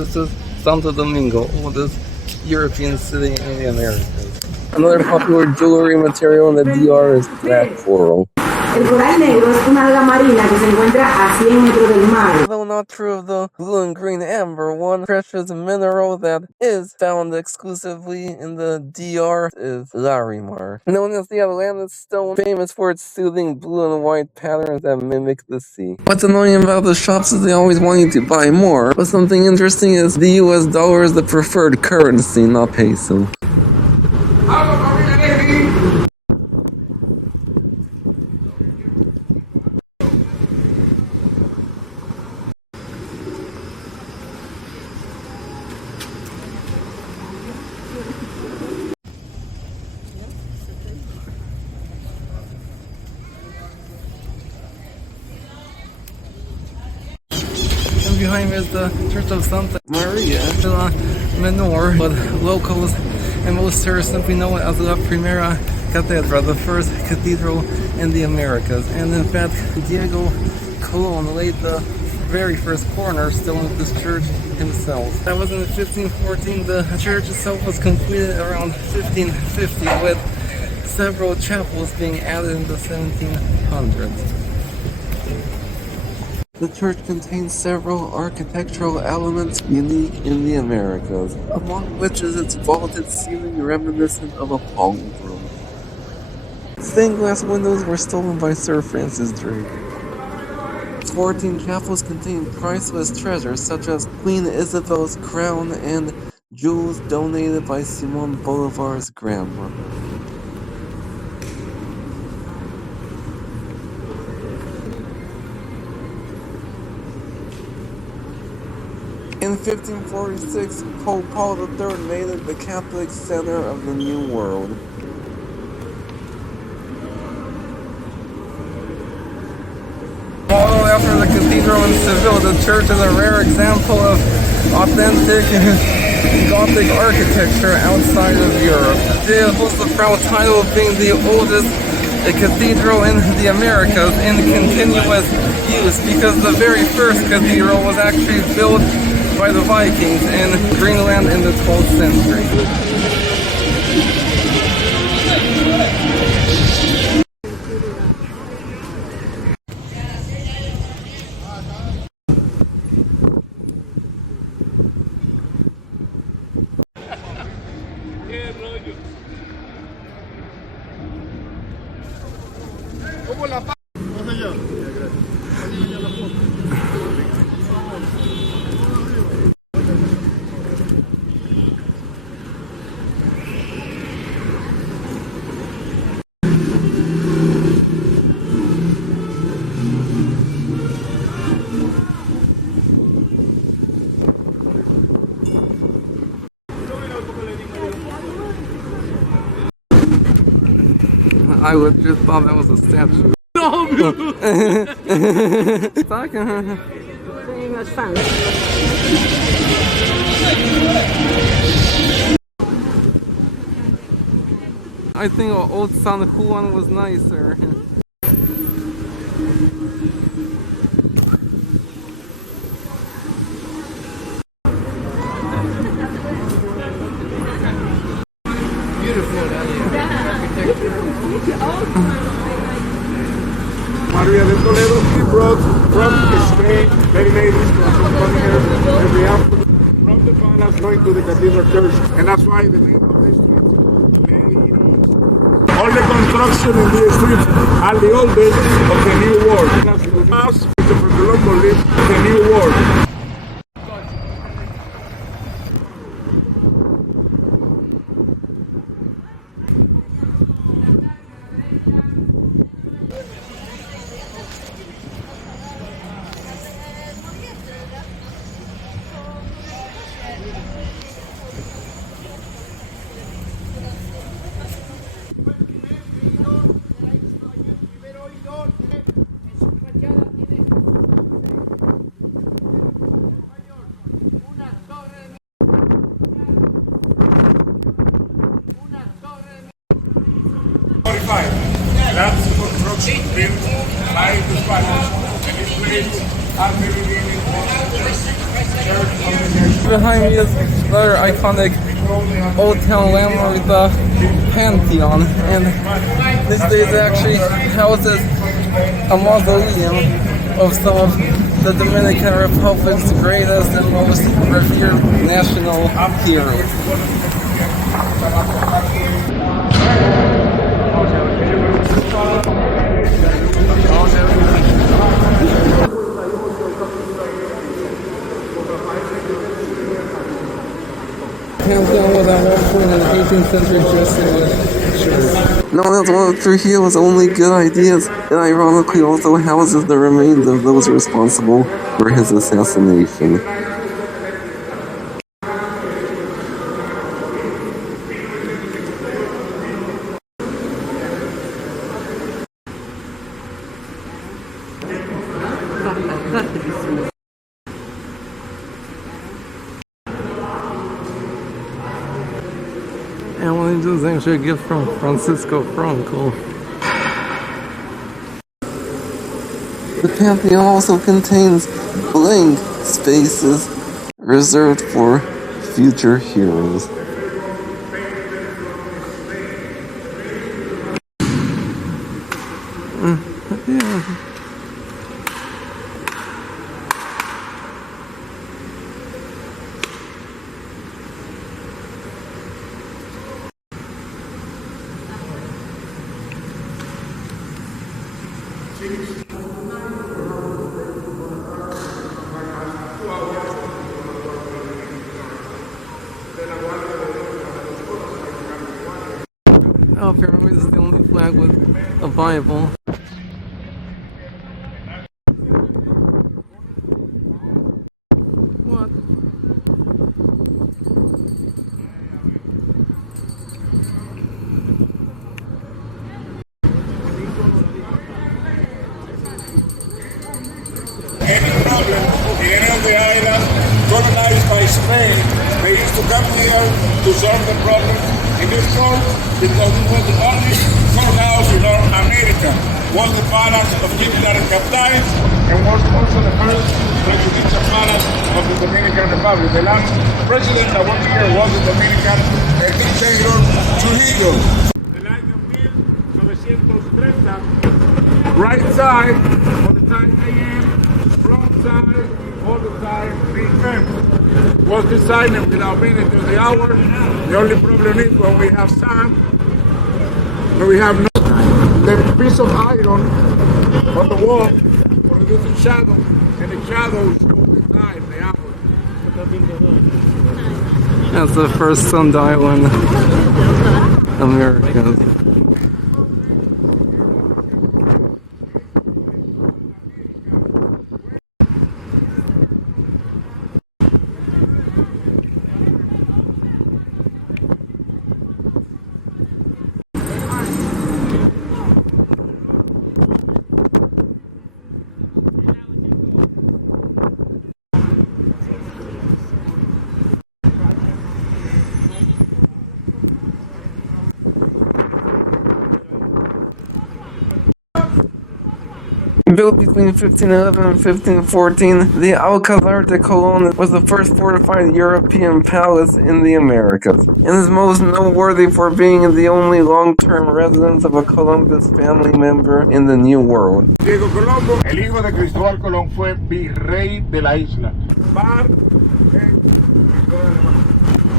This is Santo Domingo, oldest European city in the Americas. Another popular jewelry material in the DR is black coral. El coral negro es una alga marina que se encuentra a 100 metros del mar. Though not true of the blue and green amber, one precious mineral that is found exclusively in the DR is Larimar. Known as the Atlantis stone, famous for its soothing blue and white patterns that mimic the sea. What's annoying about the shops is they always want you to buy more, but something interesting is the US dollar is the preferred currency, not peso. Behind me is the Church of Santa Maria de la Menor, but locals and most tourists simply know it as La Primera Cathedral, the first cathedral in the Americas. And in fact, Diego Colon laid the very first cornerstone of this church himself. That was in 1514. The church itself was completed around 1550, with several chapels being added in the 1700s. The church contains several architectural elements unique in the Americas, among which is its vaulted ceiling reminiscent of a palm grove. Stained glass windows were stolen by Sir Francis Drake. 14 chapels contain priceless treasures such as Queen Isabel's crown and jewels donated by Simon Bolivar's grandmother. In 1546, Pope Paul III made it the Catholic center of the New World. Modeled after the cathedral in Seville, the church is a rare example of authentic Gothic architecture outside of Europe. It holds the proud title of being the oldest cathedral in the Americas in continuous use, because the very first cathedral was actually built by the Vikings in Greenland in the 12th century. I would just thought that was a statue. No! Pretty much fun. I think old San Juan was nicer. Maria de Toledo, he brought from Spain many ladies from every Africa, from the palace going to the Cathedral Church, and that's why the name of this street, all the construction in the street are the oldest of the New World. That's the house Christopher Colombo lived in the New World. That's the construction built by the Spanish, and its plates are very Behind me is another iconic old town landmark, the Pantheon, and this place actually houses a mausoleum of some of the Dominican Republic's greatest and most revered national heroes. Pantheon was at one point in the 18th century just a church. Known as one of Trujillo's only good ideas, it ironically also houses the remains of those responsible for his assassination. And one of these is actually a gift from Francisco Franco. The Pantheon also contains blank spaces reserved for future heroes. Yeah. Oh, apparently this is the only flag with a Bible. What? Any problem in any of the islands colonized by Spain, they used to come here to solve the problem in this court because it was the only courthouse in North America. Was the palace of military captains and was also the first presidential palace of the Dominican Republic. The last president that was here was the Dominican dictator Trujillo. Del año 1930, right side for the time AM, wrong side all the time PM. Was designed without minutes to the hour. The only problem is when we have sun, when we have no the piece of iron on the wall produces shadow, and the shadow shows the time, the hour. That's the first sundial in America. Built between 1511 and 1514, the Alcázar de Colón was the first fortified European palace in the Americas, and is most noteworthy for being the only long-term residence of a Columbus family member in the New World. Diego Colombo, el hijo de Cristóbal Colón, fue virrey de la isla.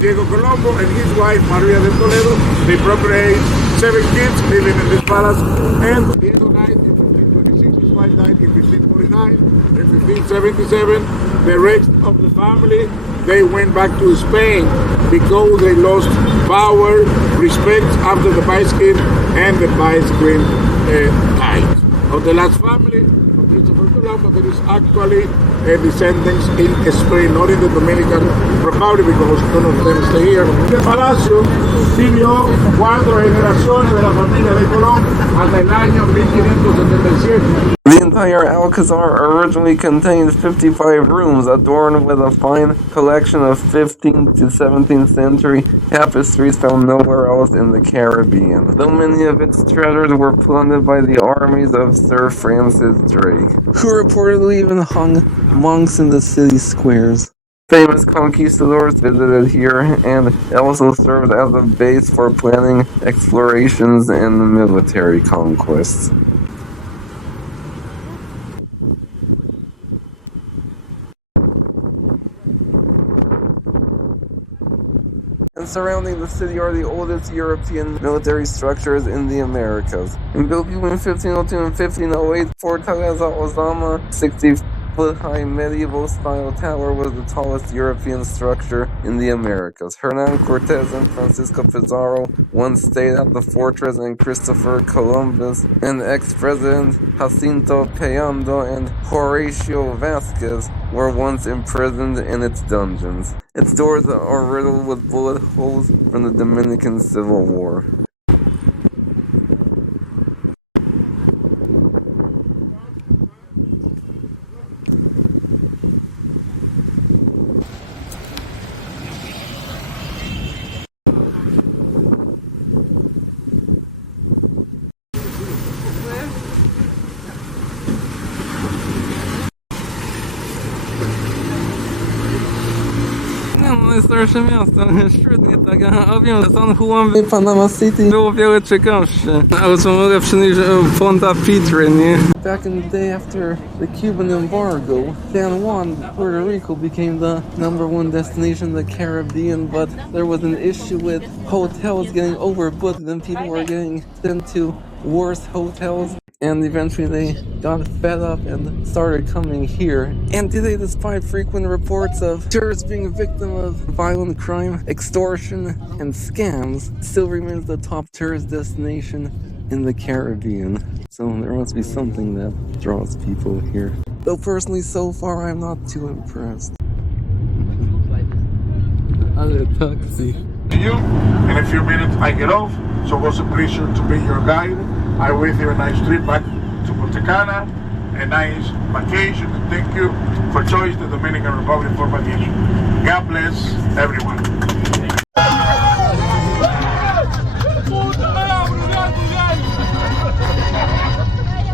Diego Colombo and his wife Maria de Toledo, they procreated 7 kids living in this palace, and Diego died in 1526, his wife died in 1549, in 1577, the rest of the family, they went back to Spain because they lost power, respect after the Vice King and the Vice Queen died. Of the last family, of Christopher Colombo, there is actually descendants in Spain, not in the Dominican Republic, because none of them stay here. Este palacio vivió 4 generaciones de la familia de Colón hasta el año 1577. The entire Alcázar originally contained 55 rooms adorned with a fine collection of 15th to 17th century tapestries found nowhere else in the Caribbean, though many of its treasures were plundered by the armies of Sir Francis Drake, who reportedly even hung monks in the city squares. Famous conquistadors visited here, and it also served as a base for planning explorations and military conquests. And surrounding the city are the oldest European military structures in the Americas. And built between 1502 and 1508, Fortaleza Ozama, 60-foot-high medieval-style tower, was the tallest European structure in the Americas. Hernan Cortez and Francisco Pizarro once stayed at the fortress, and Christopher Columbus and ex-president Jacinto Payando and Horatio Vasquez were once imprisoned in its dungeons. Its doors are riddled with bullet holes from the Dominican Civil War. Najstarsze miasto, średnie tak, a wiem, że San Juan de Panama City było wiele ciekawsze, ale co lepsze niż Ponta Pitre, nie? Back in the day after the Cuban embargo, San Juan, Puerto Rico became the #1 destination in the Caribbean, but there was an issue with hotels getting overbooked and people were getting sent to worse hotels. And eventually they got fed up and started coming here. And today, despite frequent reports of tourists being a victim of violent crime, extortion, and scams, still remains the top tourist destination in the Caribbean. So there must be something that draws people here. Though personally, so far, I'm not too impressed. Ale taxi. You, in a few minutes I get off, so it was a pleasure to be your guide. I wish you a nice trip back to Punta Cana, a nice vacation, and thank you for choosing the Dominican Republic for vacation. God bless everyone.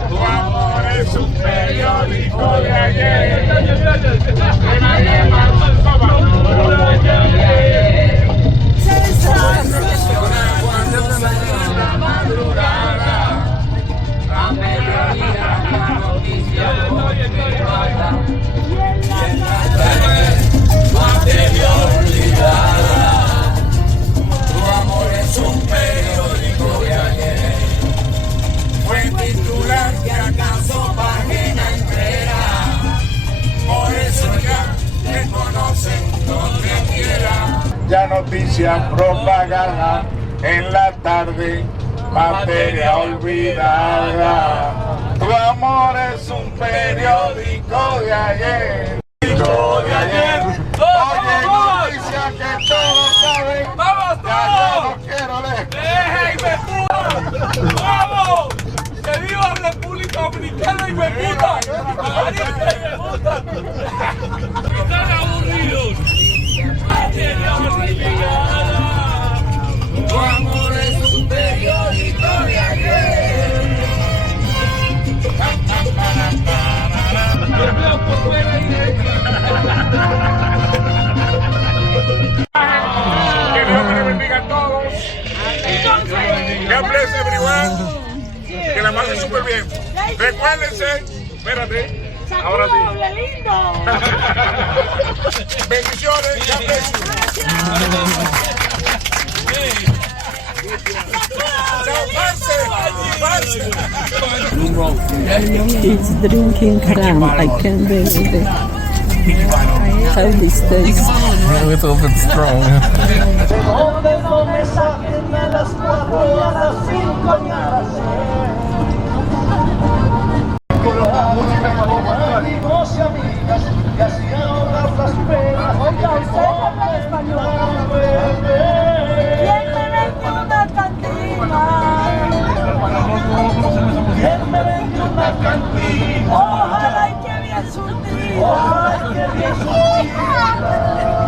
Tu amor es un periódico de ayer. Ya noticia, propaganda, en la tarde, materia olvidada. Tu amor es un periódico de ayer. De ayer. Oye, noticia que todos saben. ¡Vamos todos! No quiero leer. ¡Hijo puta! ¡Vamos! ¡Que viva la República Dominicana, hijo puta! ¡Están aburridos! Tu amor es un periódico de ayer. Que Dios me bendiga a todos. God bless everyone. Que la pasen súper bien. Recuérdense, espérate. Ahora sí. Bendiciones, God bless you. He's drinking rum. I can't believe it. How this tastes. A little bit strong. Ojalá y que bien surtido.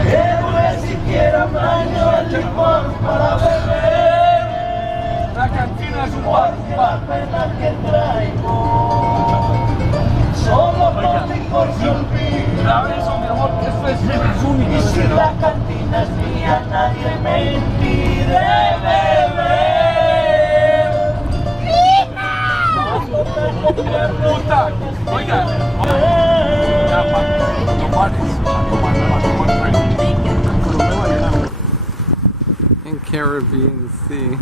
Quiero ver siquiera un baño de limón para beber. La cantina es un bar, pena que traigo. solo por mi porción. Graba eso, mi amor, esto es único. Y si la cantina es mía, nadie me impide beber. Puta, oiga. And Caribbean Sea.